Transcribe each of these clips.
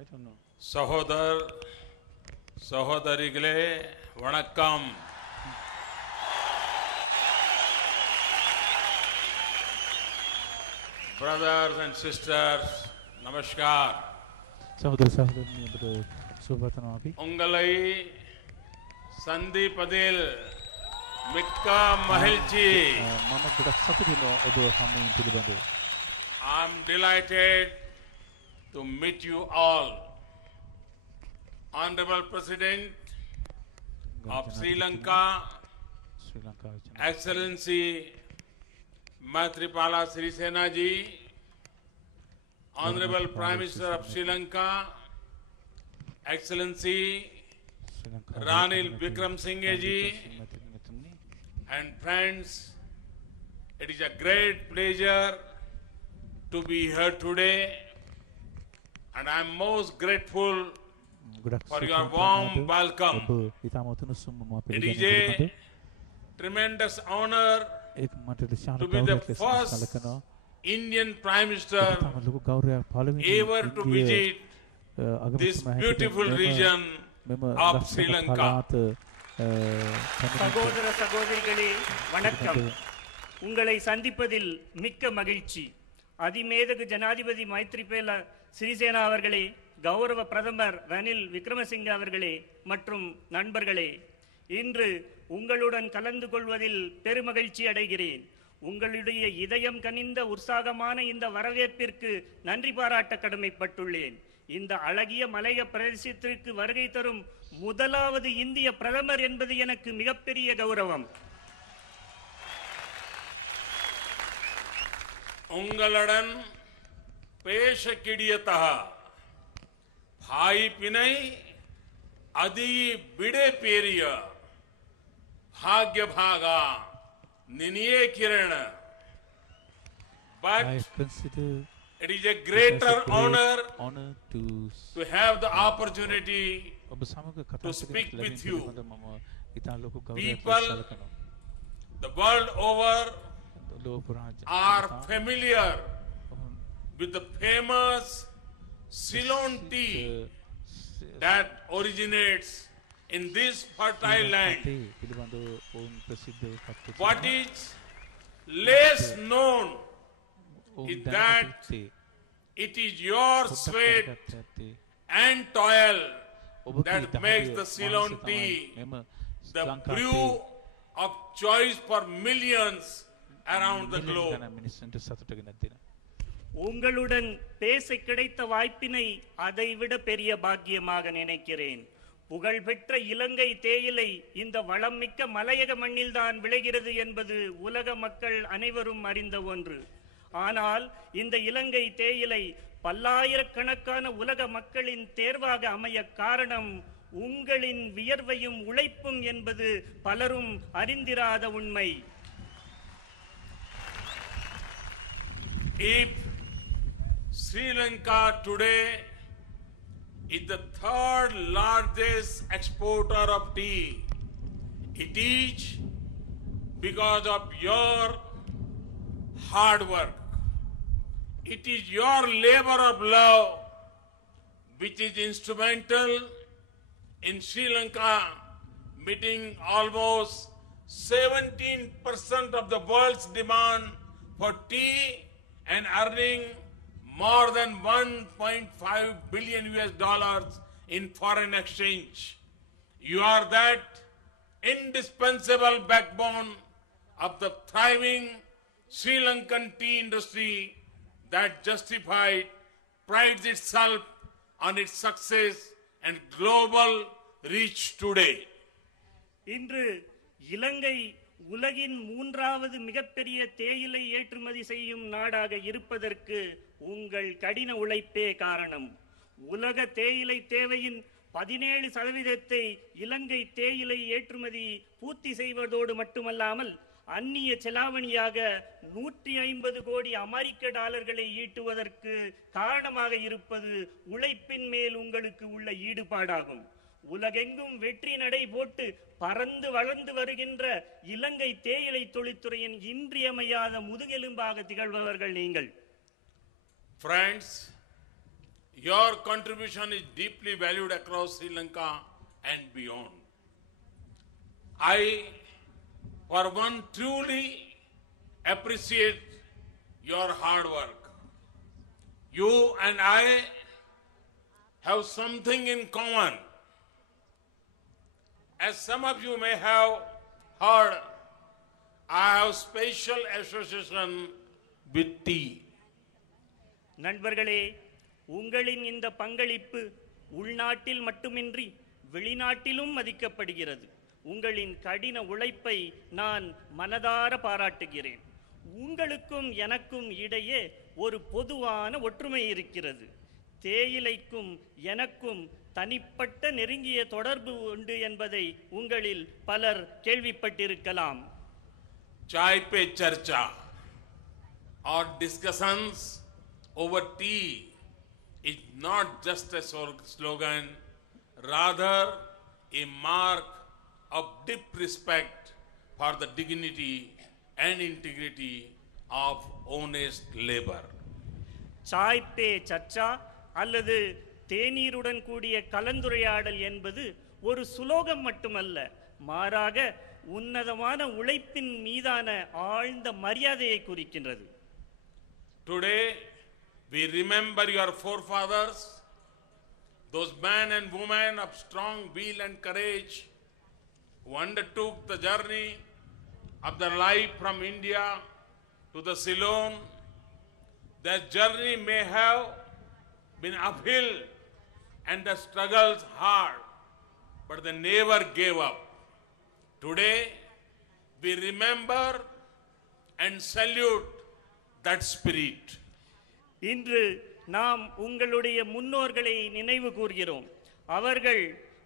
I don't know. சகோதர் சகோதரிகளே வணக்கம். Brothers and sisters, நமஸ்கார். சகோதர சகோதரி අපට සුබපතනවා අපි. உங்களை சந்திப்பதில் மிக்க மகிழ்ச்சி. මම ගොඩක් සතුටු වෙනවා ඔබ හමුවීම පිළිබඳව. I'm delighted to meet you all. Honorable President of Sri Lanka, ශ්‍රී ලංකාවේ Excellency Maithripala Sirisena ji, Honorable Prime Minister of Sri Lanka, Excellency ශ්‍රී ලංකාවේ Ranil Wickremesinghe ji, මැතිතුමනි, and friends, it is a great pleasure to be here today, and I am most grateful ගොඩක් for your warm welcome. ඔබ ඉතාම උතුණුසුම් මම It is පිළිගන්නවා. a tremendous honor ඒක මට විශාල to be the ගෞරවයක් ලෙස first සැලකනවා. Indian Prime Minister ඉතාම ලොකු ගෞරවයක් පළවෙනි ever to visit this beautiful region of Sri Lanka. சகோதர சகோதரிகளே வணக்கம். உங்களை சந்திப்பதில் மிக்க மகிழ்ச்சி. அதிமேதகு ஜனாதிபதி மைத்ரிபால சிறிசேனா அவர்களே, கௌரவ பிரதமர் ரணில் விக்ரமசிங்க அவர்களே மற்றும் நண்பர்களே, இன்று உங்களுடன் கலந்து கொள்வதில் பெருமகிழ்ச்சி அடைகிறேன். உங்களுடைய இதயம் கனிந்த உற்சாகமான இந்த வரவேற்பிற்கு நன்றி பாராட்ட கடமைப்பட்டுள்ளேன். இந்த அழகிய மலைய பிரதேசத்திற்கு வருகை தரும் முதலாவது இந்திய பிரதமர் என்பது எனக்கு மிகப்பெரிய கௌரவம். உங்களுடன் பேச கிடியத்தக भाई पिनई अदी बिड़े पेरिय भाग्य भागा निनिये किरण. But I consider it is a greater honor to to have the opportunity ඔබ සමග කතා to speak කරන්න with ලැබීම you. පිළිබඳව මම ඉතා ලොකු ගෞරවයක් People සැලකනවා. the world over ලෝක පුරා are familiar with the famous Ceylon tea that originates in this fertile land. පිළිබඳව ඔවුන් ප්‍රසිද්ධ කප්පු. What is less known is that it is your sweat and toil that makes the Ceylon tea the brew of choice for millions around the globe. உங்களுடன் பேச கிடைத்த வாய்ப்பினை அதைவிட பெரிய பாக்கியமாக நினைக்கிறேன். புகழ்பெற்ற இலங்கை தேயிலை இந்த வளம்மிக்க மலையக மண்ணில்தான் விளைகிறது என்பது உலக மக்கள் அனைவரும் அறிந்த ஒன்று. ஆனால் இந்த இலங்கை தேயிலை பல்லாயிரக்கணக்கான உலக மக்களின் தேர்வாக அமைய காரணம் உங்களின் வியர்வையும் உழைப்பும் என்பது பலரும் அறிந்திராத உண்மை. If Sri Lanka today is the third largest exporter of tea, it is because of your hard work. It is your labor of love which is instrumental in Sri Lanka meeting almost 17% of the world's demand for tea and earning more than $1.5 billion in foreign exchange. You are that indispensable backbone of the thriving Sri Lankan tea industry that justified, prides itself on its success and global reach today. இன்று இலங்கை உலகின் மூன்றாவது மிகப்பெரிய தேயிலை ஏற்றுமதி செய்யும் நாடாக இருப்பதற்கு உங்கள் கடின உழைப்பே காரணம். உலக தேயிலை தேவையின் 17% இலங்கை தேயிலை ஏற்றுமதி பூர்த்தி செய்வதோடு மட்டுமல்லாமல் அந்நிய செலாவணியாக 150 கோடி அமெரிக்க டாலர்களை ஈட்டுவதற்கு காரணமாக இருப்பது உழைப்பின் மேல் உங்களுக்கு உள்ள ஈடுபாடாகும். உலகெங்கும் வெற்றி நடை போட்டு பறந்து வளர்ந்து வருகின்ற இலங்கை தேயிலை தொழில்துறையின் இன்றியமையாத முதுகெலும்பாக திகழ்பவர்கள் நீங்கள். Friends, Your contribution is deeply valued across Sri Lanka and beyond. I, for one, truly appreciate your hard work. You and I have something in common. As some of you may have heard, I have special association with tea. நண்பர்களே, உங்களின் இந்த பங்களிப்பு உள்நாட்டில் மட்டுமின்றி வெளிநாட்டிலும் மதிக்கப்படுகிறது. உங்களின் கடின உழைப்பை நான் மனதார பாராட்டுகிறேன். உங்களுக்கும் எனக்கும் இடையே ஒரு பொதுவான ஒற்றுமை இருக்கிறது. தேயிலைக்கும் எனக்கும் தனிப்பட்ட நெருங்கிய தொடர்பு உண்டு என்பதை உங்களில் பலர் கேள்விப்பட்டிருக்கலாம். चाय पे चर्चा और discussions over tea is not just a slogan, rather a mark of deep respect for the dignity and integrity of honest labor. Sai பே சர்ச்சா அல்லது தேநீருடன் கூடிய கலந்துரையாடல் என்பது ஒரு சுலோகம் மட்டுமல்ல, மாறாக உன்னதமான உழைப்பின் மீதான ஆழ்ந்த மரியாதையை குறிக்கின்றது. Today we remember your forefathers, those men and women of strong will and courage who undertook the journey of their life from India to the Ceylon. Their journey may have been uphill and the struggles hard, but they never gave up. Today, we remember and salute that spirit. இன்று நாம் உங்களுடைய முன்னோர்களை நினைவு கூர்கிறோம். அவர்கள்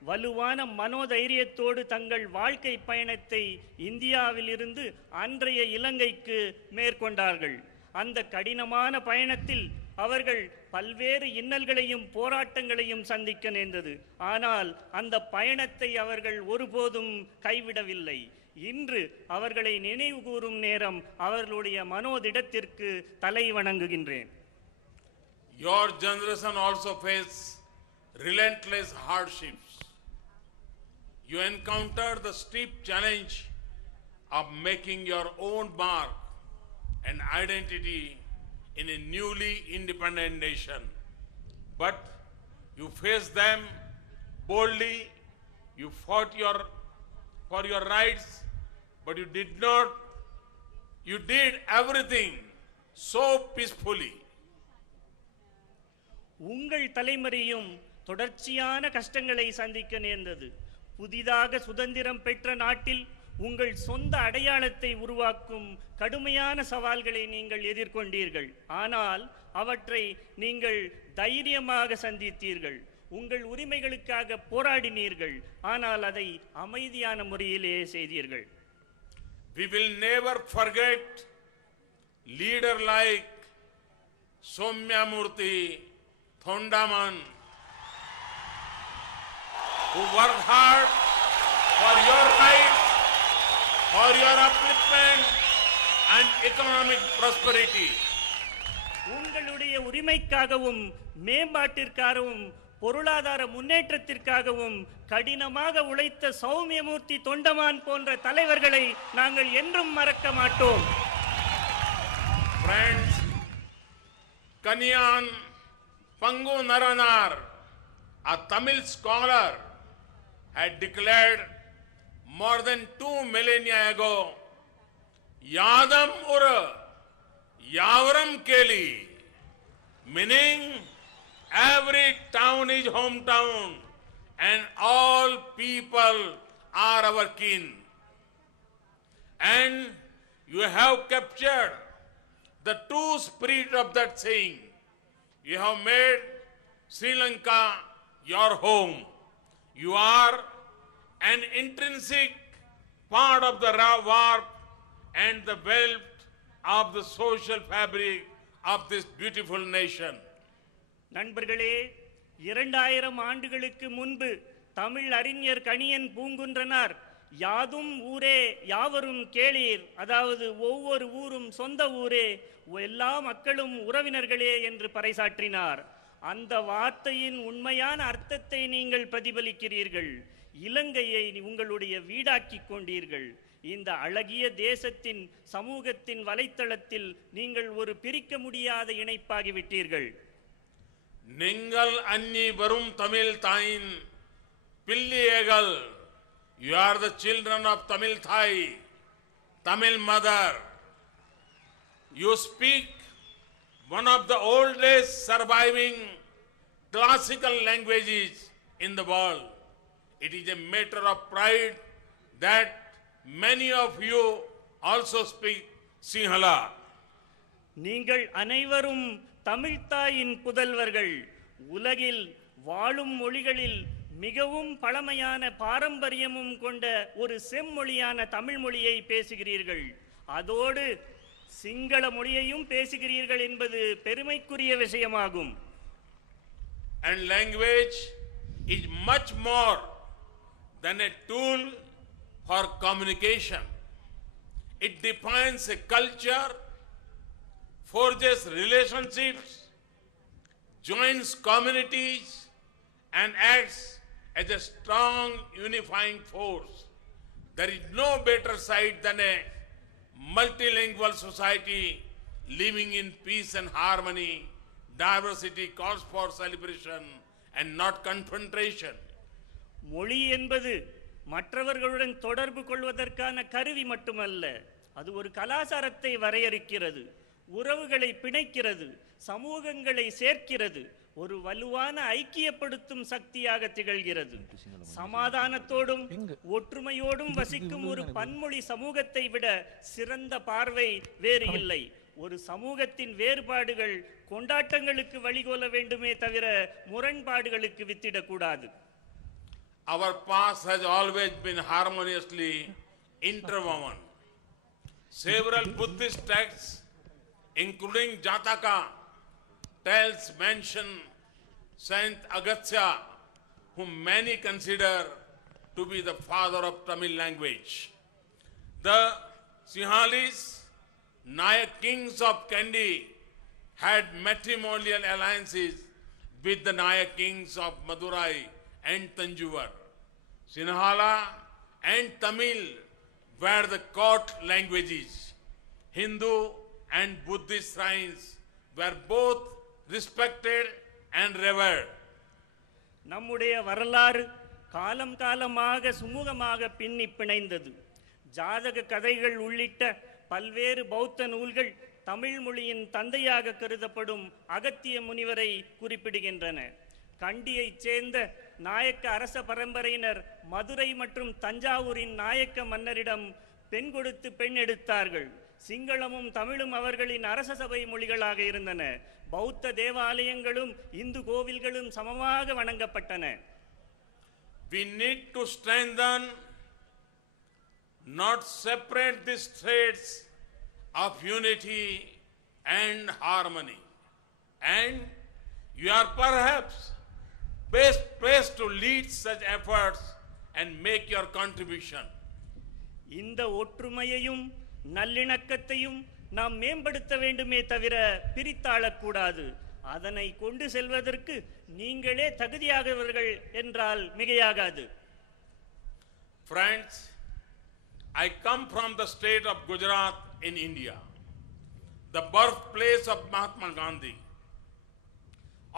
வலுவான மனோதைரியத்தோடு தங்கள் வாழ்க்கை பயணத்தை இந்தியாவிலிருந்து அன்றைய இலங்கைக்கு மேற்கொண்டார்கள். அந்த கடினமான பயணத்தில் அவர்கள் பல்வேறு இன்னல்களையும் போராட்டங்களையும் சந்திக்க நேர்ந்தது. ஆனால் அந்த பயணத்தை அவர்கள் ஒருபோதும் கைவிடவில்லை. இன்று அவர்களை நினைவு கூறும் நேரம். அவர்களுடைய மனோதிடத்திற்கு தலை வணங்குகின்றேன். Your generation also faced relentless hardships. You encountered the steep challenge of making your own mark and identity in a newly independent nation. But you faced them boldly, you fought for your rights, but you did everything so peacefully. உங்கள் தலைமுறையும் தொடர்ச்சியான கஷ்டங்களை சந்திக்க நேர்ந்தது. புதிதாக சுதந்திரம் பெற்ற நாட்டில் உங்கள் சொந்த அடையாளத்தை உருவாக்கும் கடுமையான சவால்களை நீங்கள் எதிர்கொண்டீர்கள். ஆனால் அவற்றை நீங்கள் தைரியமாக சந்தித்தீர்கள். உங்கள் உரிமைகளுக்காக போராடினீர்கள். ஆனால் அதை அமைதியான முறையிலே செய்தீர்கள். We will never forget leader like Soumyamurthy Thondaman, who worked hard for your rights, for your upliftment and economic prosperity. உங்களுடைய உரிமைக்காகவும் மேம்பாட்டிற்காகவும் பொருளாதார முன்னேற்றத்திற்காகவும் கடினமாக உழைத்த சௌமியமூர்த்தி தொண்டமான் போன்ற தலைவர்களை நாங்கள் என்றும் மறக்க மாட்டோம். Friends, Kanyan Pangu Naranar, a Tamil scholar, had declared more than 2 millennia ago, Yadam Ura, Yavaram Keli, meaning every town is hometown and all people are our kin. And you have captured the true spirit of that saying. You have made Sri Lanka your home. You are an intrinsic part of the warmth and the wealth of the social fabric of this beautiful nation. நண்பர்களே, 2000 ஆண்டுகளுக்கு முன்பு தமிழ் அறிஞர் கணியன் பூங்குன்றனார் யாதும் ஊரே யாவரும் கேளீர், அதாவது ஒவ்வொரு ஊரும் சொந்த ஊரே, எல்லா மக்களும் உறவினர்களே என்று பறைசாற்றினார். அந்த வார்த்தையின் உண்மையான அர்த்தத்தை நீங்கள் பிரதிபலிக்கிறீர்கள். இலங்கையை உங்களுடைய வீடாக்கிக் கொண்டீர்கள். இந்த அழகிய தேசத்தின் சமூகத்தின் வலைத்தளத்தில் நீங்கள் ஒரு பிரிக்க முடியாத இணைப்பாகிவிட்டீர்கள். நீங்கள் அன்னி வரும் தமிழ் தாயின் பிள்ளைகள். You are the children of Tamil Thai, Tamil mother. You speak one of the oldest surviving classical languages in the world. It is a matter of pride that many of you also speak Sinhala. நீங்கள் அனைவரும் தமிழ்த்தாயின் புதல்வர்கள். உலகில் வாழும் மொழிகளில் மிகவும் பழமையான பாரம்பரியமும் கொண்ட ஒரு செம்மொழியான தமிழ் மொழியை பேசுகிறீர்கள். அதோடு சிங்கள மொழியையும் பேசுகிறீர்கள் என்பது பெருமைக்குரிய விஷயமாகும். And language is much more than a tool for communication. It defines a culture, forges relationships, joins communities, and acts as a strong unifying force. There is no better sight than a multilingual society living in peace and harmony. Diversity calls for celebration and not confrontation. மொழி என்பது மற்றவர்களுடன் தொடர்பு கொள்வதற்கான கருவி மட்டுமல்ல, அது ஒரு கலாச்சாரத்தை வரையறுக்கிறது, உறவுகளை பிணைக்கிறது, சமூகங்களை சேர்க்கிறது, ஒரு வலுவான ஐக்கியப்படுத்தும் சக்தியாக திகழ்கிறது. சமாதானத்தோடும் ஒற்றுமையோடும் வசிக்கும் ஒரு பன்மொழி சமூகத்தை விட சிறந்த பார்வை வேறு இல்லை. ஒரு சமூகத்தின் வேறுபாடுகள் கொண்டாட்டங்களுக்கு வழிகோல வேண்டுமே தவிர முரண்பாடுகளுக்கு வித்திடக்கூடாது. Our past has always been harmoniously interwoven. Several Buddhist texts, including Jataka, mention Saint Agastya, whom many consider to be the father of Tamil language. The Sinhalese Nayak kings of Kandy had matrimonial alliances with the Nayak kings of Madurai and Tanjore. Sinhala and Tamil were the court languages. Hindu and Buddhist shrines were both respected and revered. நம்முடைய வரலாறு காலம் காலமாக சுமூகமாக பின்னி பிணைந்தது. ஜாதக கதைகள் உள்ளிட்ட பல்வேறு பௌத்த நூல்கள் தமிழ் மொழியின் தந்தையாக கருதப்படும் அகத்திய முனிவரை குறிப்பிடுகின்றன. கண்டியைச் சேர்ந்த நாயக்க அரச பரம்பரையினர் மதுரை மற்றும் தஞ்சாவூரின் நாயக்க மன்னரிடம் பெண் கொடுத்து பெண் எடுத்தார்கள். சிங்களமும் தமிழும் அவர்களின் அரச சபை மொழிகளாக இருந்தன. பௌத்த தேவாலயங்களும் இந்து கோவில்களும் சமமாக வணங்கப்பட்டன. We need to strengthen, not separate these threads of unity and harmony. And you are perhaps best placed to lead such efforts and make your contribution. இந்த ஒற்றுமையையும் நல்லிணக்கத்தையும் நாம் மேம்படுத்த வேண்டுமே தவிர பிரித்தாளக்கூடாது. அதனை கொண்டு செல்வதற்கு நீங்களே தகுதியாகவர்கள் என்றால் மிகையாகாது. Friends, I come from the state of Gujarat in India, the birthplace of Mahatma Gandhi.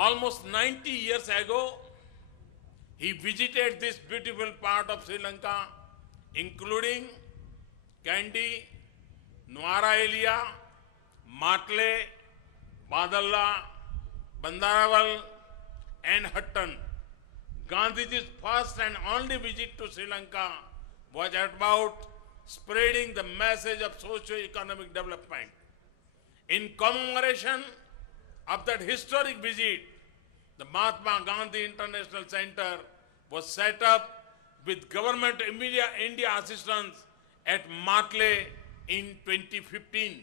Almost 90 years ago, he visited this beautiful part of Sri Lanka, including Kandy, Nuwara Eliya, Matle, Badalla, Bandaraval, and Hutton. Gandhiji's first and only visit to Sri Lanka was about spreading the message of socio-economic development. In commemoration of that historic visit, the Mahatma Gandhi International Center was set up with Government of India assistance at Matle in 2015.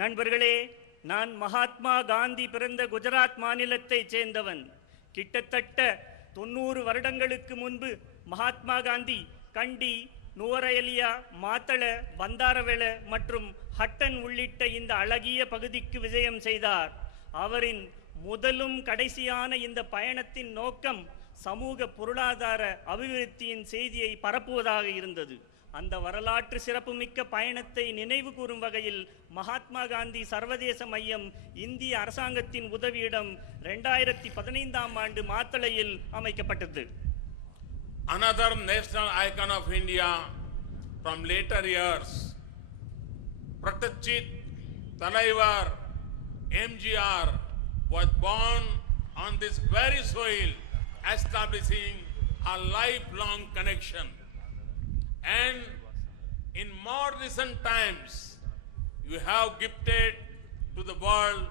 நண்பர்களே, நான் மகாத்மா காந்தி பிறந்த குஜராத் மாநிலத்தைச் சேர்ந்தவன். கிட்டத்தட்ட 90 வருடங்களுக்கு முன்பு மகாத்மா காந்தி கண்டி, நுவரெலியா, மாத்தள, பந்தாரவெல மற்றும் ஹட்டன் உள்ளிட்ட இந்த அழகிய பகுதிக்கு விஜயம் செய்தார். அவரின் முதலும் கடைசியான இந்த பயணத்தின் நோக்கம் சமூக பொருளாதார அபிவிருத்தியின் செய்தியை பரப்புவதாக இருந்தது. அந்த வரலாற்று சிறப்புமிக்க பயணத்தை நினைவு கூறும் வகையில் மகாத்மா காந்தி சர்வதேச மையம் இந்திய அரசாங்கத்தின் உதவியிடம் 2015ஆம் ஆண்டு மாத்தளையில் அமைக்கப்பட்டது. Another national icon of India from later years, Pratajit Talaivar MGR was born on this very soil, establishing a lifelong connection. And in more recent times, you have gifted to the world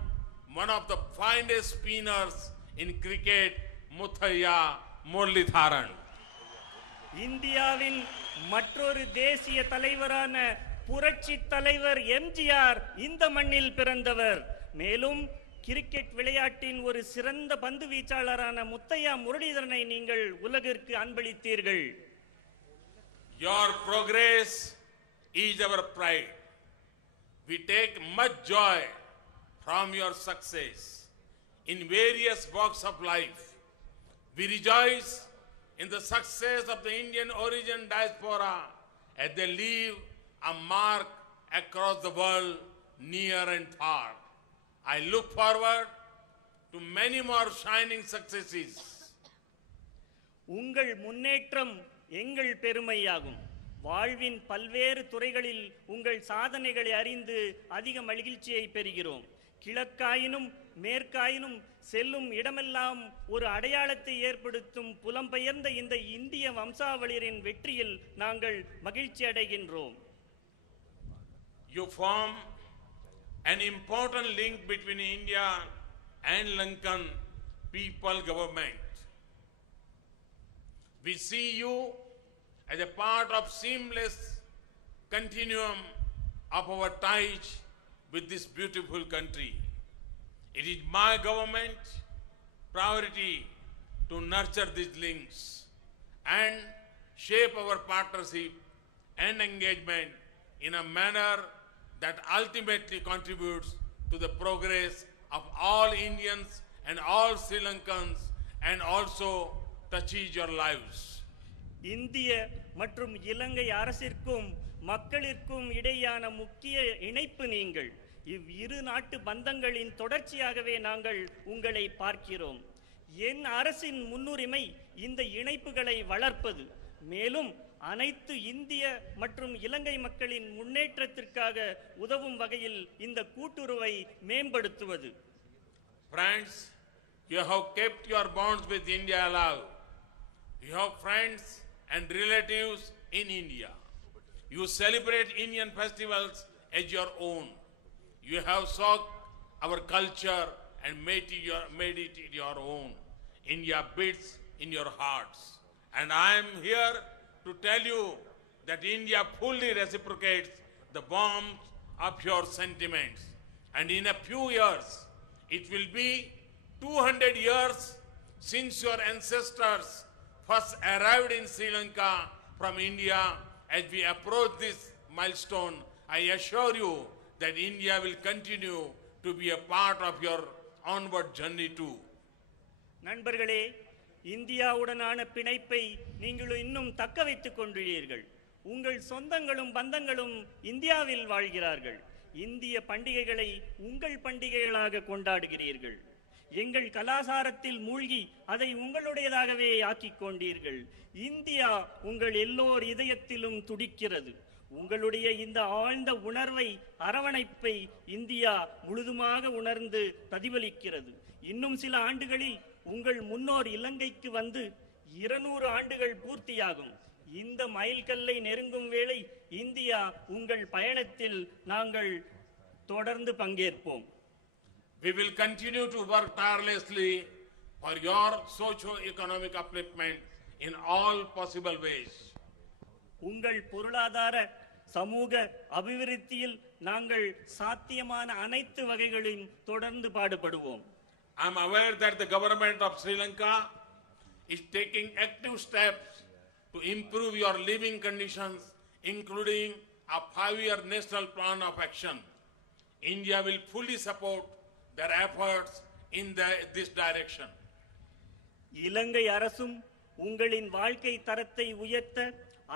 one of the finest spinners in cricket, Muthaiya Muralitharan. இந்தியாவின் மற்றொரு தேசிய தலைவரான புரட்சி தலைவர் எம்ஜிஆர் இந்த மண்ணில் பிறந்தவர். மேலும் கிரிக்கெட் விளையாட்டின் ஒரு சிறந்த பந்து வீச்சாளரான முத்தையா முரளிதரனை நீங்கள் உலகிற்கு அன்பளித்தீர்கள். Your progress is our pride. We take much joy from your success in various walks of life. We rejoice in the success of the Indian origin diaspora as they leave a mark across the world, near and far. I look forward to many more shining successes. உங்கள் முன்னேற்றம் எங்கள் பெருமையாகும். வாழ்வின் பல்வேறு துறைகளில் உங்கள் சாதனைகளை அறிந்து அதிக மகிழ்ச்சியை பெறுகிறோம். கிழக்காயினும் மேற்காயினும் செல்லும் இடமெல்லாம் ஒரு அடையாளத்தை ஏற்படுத்தும் புலம்பெயர்ந்த இந்த இந்திய வம்சாவளியரின் வெற்றியில் நாங்கள் மகிழ்ச்சி அடைகின்றோம். You form an important link between India and Lankan people government. We see you as a part of seamless continuum of our ties with this beautiful country. It is my government priority to nurture these links and shape our partnership and engagement in a manner that ultimately contributes to the progress of all Indians and all Sri Lankans and also touches your lives. இந்திய மற்றும் இலங்கை அரசிற்கும் மக்களிற்கும் இடையான முக்கிய இணைப்பு நீங்கள். இவ்விரு நாட்டு பந்தங்களின் தொடர்ச்சியாகவே நாங்கள் உங்களை பார்க்கிறோம். என் அரசின் முன்னுரிமை இந்த இணைப்புகளை வளர்ப்பது, மேலும் அனைத்து இந்திய மற்றும் இலங்கை மக்களின் முன்னேற்றத்திற்காக உதவும் வகையில் இந்த கூட்டுறவை மேம்படுத்துவது. Friends, you have kept your bonds with India alive. You have friends and relatives in India. You celebrate Indian festivals as your own. You have sought our culture and made it your own. India beats in your hearts. And I am here to tell you that India fully reciprocates the warmth of your sentiments. And in a few years, it will be 200 years since your ancestors first arrived in Sri Lanka from India. As we approach this milestone, I assure you that India will continue to be a part of your onward journey too. நண்பர்களே, இந்தியாவுடனான பிணைப்பை நீங்கள் இன்னும் தக்க வைத்துக் கொண்டுள்ளீர்கள். உங்கள் சொந்தங்களும் பந்தங்களும் இந்தியாவில் வாழ்கிறார்கள். இந்திய பண்டிகைகளை உங்கள் பண்டிகைகளாக கொண்டாடுகிறீர்கள். எங்கள் கலாசாரத்தில் மூழ்கி அதை உங்களுடையதாகவே ஆக்கிக் கொண்டீர்கள். இந்தியா உங்கள் எல்லோர் இதயத்திலும் துடிக்கிறது. உங்களுடைய இந்த ஆழ்ந்த உணர்வை, அரவணைப்பை இந்தியா முழுதுமாக உணர்ந்து பிரதிபலிக்கிறது. இன்னும் சில ஆண்டுகளில் உங்கள் முன்னோர் இலங்கைக்கு வந்து 200 ஆண்டுகள் பூர்த்தியாகும். இந்த மைல்கல்லை நெருங்கும் வேளை இந்தியா உங்கள் பயணத்தில் நாங்கள் தொடர்ந்து பங்கேற்போம். We will continue to work tirelessly for your socio-economic upliftment in all possible ways. உங்கள் பொருளாதார சமூக அபிவிருத்தியில் நாங்கள் சாத்தியமான அனைத்து வகைகளிலும் தொடர்ந்து பாடுபடுவோம். I am aware that the government of Sri Lanka is taking active steps to improve your living conditions, including a 5-year national plan of action. India will fully support their efforts in this direction. இலங்கை அரசும் உங்களின் வாழ்க்கை தரத்தை உயர்த்த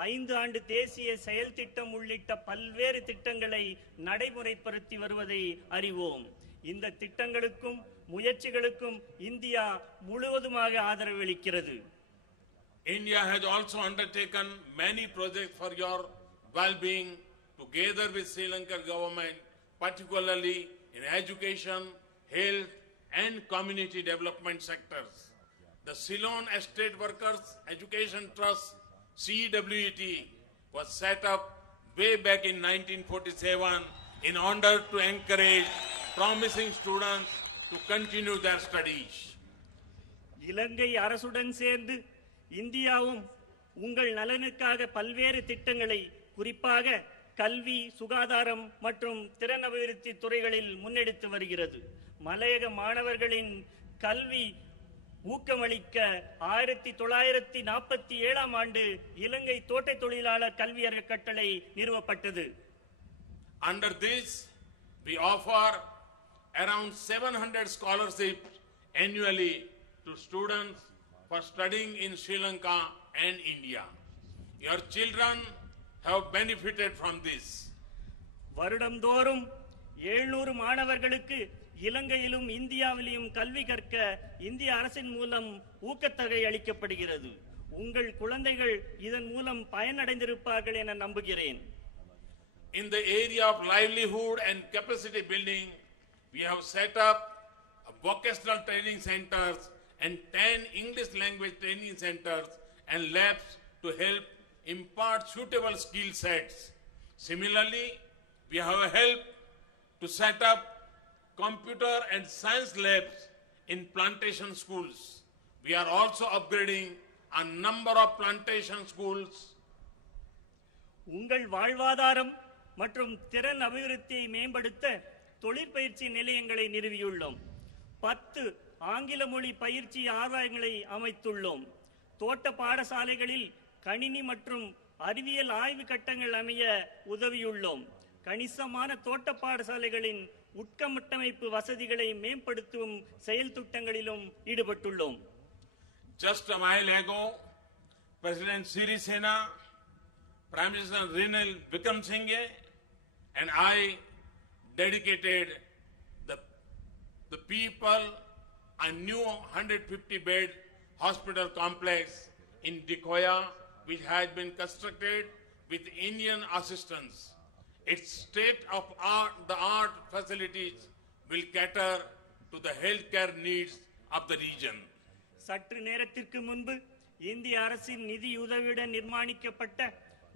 5 ஆண்டு தேசிய செயல் திட்டம் உள்ளிட்ட பல்வேறு திட்டங்களை நடைமுறைப்படுத்தி வருவதை அறிவோம். இந்த திட்டங்களுக்கும் முயற்சிகளுக்கும் இந்தியா முழுவதுமாக ஆதரவளிக்கிறது. India has also undertaken many projects for your well-being together with Sri Lankan government, particularly in education, health and community development sectors. The Ceylon Estate Workers Education Trust, CWET, was set up way back in 1947 in order to encourage promising students to continue their studies. இலங்கை அரசுடன் சேர்ந்து இந்தியாவும் உங்கள் நலனுக்காக பல்வேறு திட்டங்களை குறிப்பாக கல்வி, சுகாதாரம் மற்றும் திறன் அபிவிருத்தி துறைகளில் முன்னெடுத்து வருகிறது. மலையக மாணவர்களின் கல்வி ஊக்கமளிக்க 1947 ஆண்டு இலங்கை தோட்ட தொழிலாளர் கல்வி அறக்கட்டளை நிறுவப்பட்டது. Under this, we offer around 700 scholarships annually to students for studying in Sri Lanka and India. Your children have benefited from this. வருடம்தோறும் 700 மாணவர்களுக்கு இலங்கையிலும் இந்தியாவிலும் கல்வி கற்க இந்திய அரசின் மூலம் ஊக்கத்தொகை அளிக்கப்படுகிறது. உங்கள் குழந்தைகள் இதன் மூலம் பயனடைந்திருப்பார்கள் என நம்புகிறேன். In the area of livelihood and capacity building, we have set up vocational training centers and 10 English language training centers and labs to help impart suitable skill sets. Similarly, we have helped to set up computer and science labs in plantation schools. We are also upgrading a number of plantation schools. உங்கள் வாழ்வாதாரம் மற்றும் திறன் அபிவிருத்தியை மேம்படுத்த தொழிற்பயிற்சி நிலையங்களை நிறுவியுள்ளோம். 10 ஆங்கில மொழி பயிற்சி ஆய்வகங்களை அமைத்துள்ளோம். தோட்ட பாடசாலைகளில் கணினி மற்றும் அறிவியல் ஆய்வு கட்டங்கள் அமைய உதவியுள்ளோம். கணிசமான தோட்ட பாடசாலைகளின் உட்கட்டமைப்பு வசதிகளை மேம்படுத்தும் செயல் திட்டங்களிலும் ஈடுபட்டுள்ளோம். Just a while ago, President Sirisena, Prime Minister Ranil Wickremesinghe and I dedicated the people a new 150-bed hospital complex in Dikoya, which has been constructed with Indian assistance. Its state-of-the-art facilities will cater to the healthcare needs of the region. சற்று நேரத்திற்கு முன்பு இந்திய அரசின் நிதியுதவியுடன் நிர்மாணிக்கப்பட்ட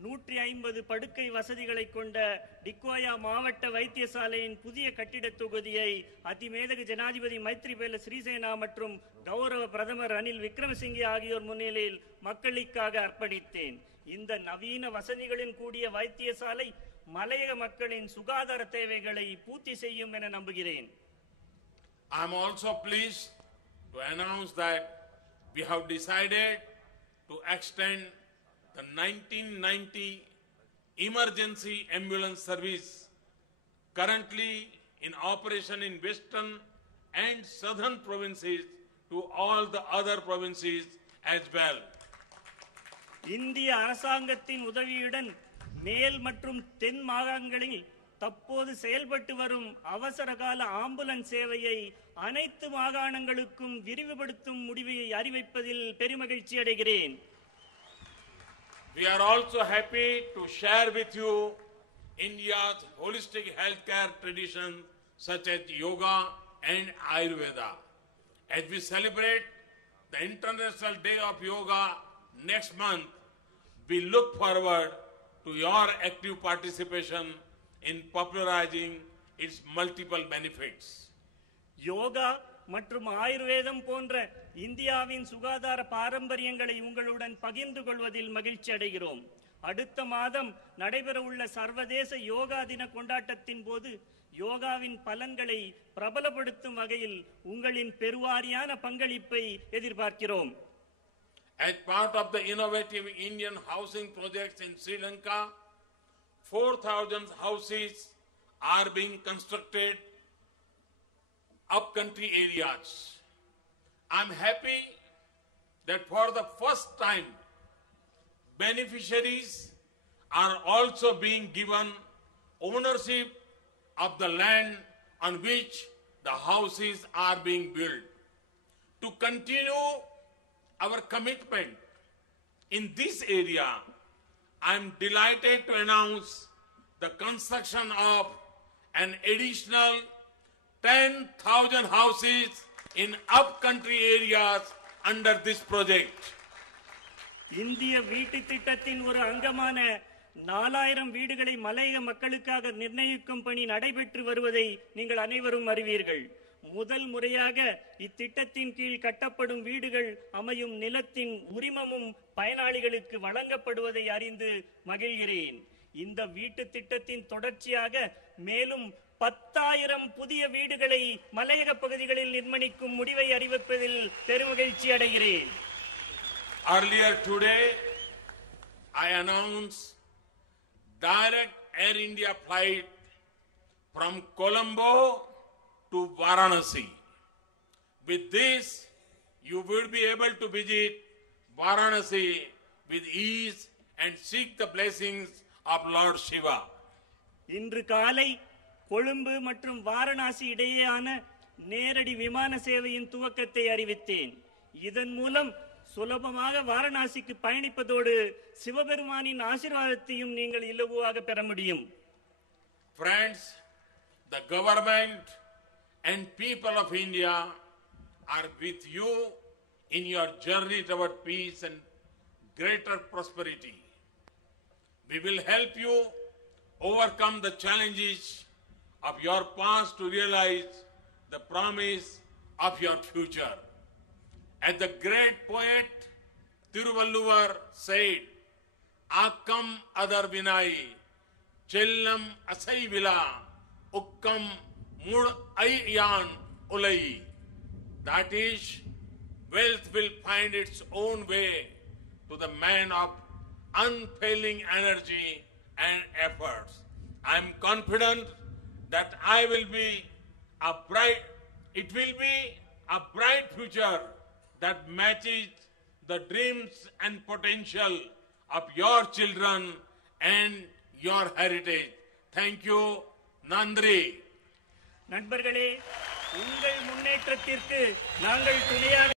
150 படுக்கை வசதிகளை கொண்ட டிக்கோயா மாவட்ட வைத்தியசாலையின் புதிய கட்டிட தொகுதியை அதிமேதகு ஜனாதிபதி மைத்ரிபால சிறிசேனா மற்றும் கௌரவ பிரதமர் ரணில் விக்ரமசிங்கே ஆகியோர் முன்னிலையில் மக்களுக்காக அர்ப்பணித்தேன். இந்த நவீன வசதிகளின் கூடிய வைத்தியசாலை மலையக மக்களின் சுகாதார தேவைகளை பூர்த்தி செய்யும் என நம்புகிறேன். I am also pleased to announce that we have decided to extend the 1990 emergency ambulance service currently in operation in western and southern provinces to all the other provinces as well. இந்திய அரசாங்கத்தின் உதவியுடன் மேல் மற்றும் தென் மாகாணங்களில் தற்போது செயல்பட்டு வரும் அவசரகால ஆம்புலன்ஸ் சேவையை அனைத்து மாகாணங்களுக்கும் விரிவுபடுத்தும் முடிவை அறிவிப்பதில் பெருமகிழ்ச்சி அடைகிறேன். We are also happy to share with you India's holistic healthcare traditions such as yoga and Ayurveda. As we celebrate the International Day of Yoga next month, we look forward to your active participation in popularizing its multiple benefits. Yoga மற்றும் ஆயுர்வேதம் போன்ற இந்தியாவின் சுகாதார பாரம்பரியங்களை உங்களுடன் பகிர்ந்து கொள்வதில் மகிழ்ச்சி அடைகிறோம். அடுத்த மாதம் நடைபெறவுள்ள சர்வதேச யோகா தின கொண்டாட்டத்தின் போது யோகாவின் பலன்களை பிரபலப்படுத்தும் வகையில் உங்களின் பெருவாரியான பங்களிப்பை எதிர்பார்க்கிறோம். As part of the innovative Indian housing projects in Sri Lanka, 4,000 houses are being constructed upcountry areas. I'm happy that for the first time, beneficiaries are also being given ownership of the land on which the houses are being built. To continue our commitment in this area, I am delighted to announce the construction of an additional 10,000 houses in upcountry areas under this project. இந்திய வீட்டு திட்டத்தின் ஒரு அங்கமான 4000 வீடுகளை மலையக மக்களுக்காக நிர்ணயிக்கும் பணி நடைபெற்று வருவதை நீங்கள் அனைவரும் அறிவீர்கள். முதல் முறையாக இத்திட்டத்தின் கீழ் கட்டப்படும் வீடுகள் அமையும் நிலத்தின் உரிமமும் பயனாளிகளுக்கு வழங்கப்படுவதை அறிந்து மகிழ்கிறேன். இந்த வீட்டு திட்டத்தின் தொடர்ச்சியாக மேலும் 10,000 புதிய வீடுகளை மலையக பகுதிகளில் நிர்மாணிக்கும் முடிவை அறிவிப்பதில் பெருமகிழ்ச்சி அடைகிறேன். Earlier today, I announced direct Air India flight from Colombo to Varanasi. With this, you will be able to visit Varanasi with ease and seek the blessings of Lord Shiva. இன்று காலை கொழும்பு மற்றும் வாரணாசி இடையேயான நேரடி விமான சேவையின் துவக்கத்தை அறிவித்தேன். இதன் மூலம் சுலபமாக வாரணாசிக்கு பயணிப்பதோடு சிவபெருமானின் ஆசீர்வாதத்தையும் நீங்கள் இலகுவாக பெற முடியும். Friends, the government and people of India are with you in your journey toward peace and greater prosperity. We will help you overcome the challenges of your past to realize the promise of your future. As the great poet Thiruvalluvar said, Akam adar vinai, chellam asai vila, ukkam mud ayyan ulai. That is, wealth will find its own way to the man of unfailing energy and efforts. I am confident that it will be a bright future that matches the dreams and potential of your children and your heritage. Thank you, Nandri. நண்பர்களே, உங்கள் முன்னேற்றத்திற்கு நாங்கள் துணையாக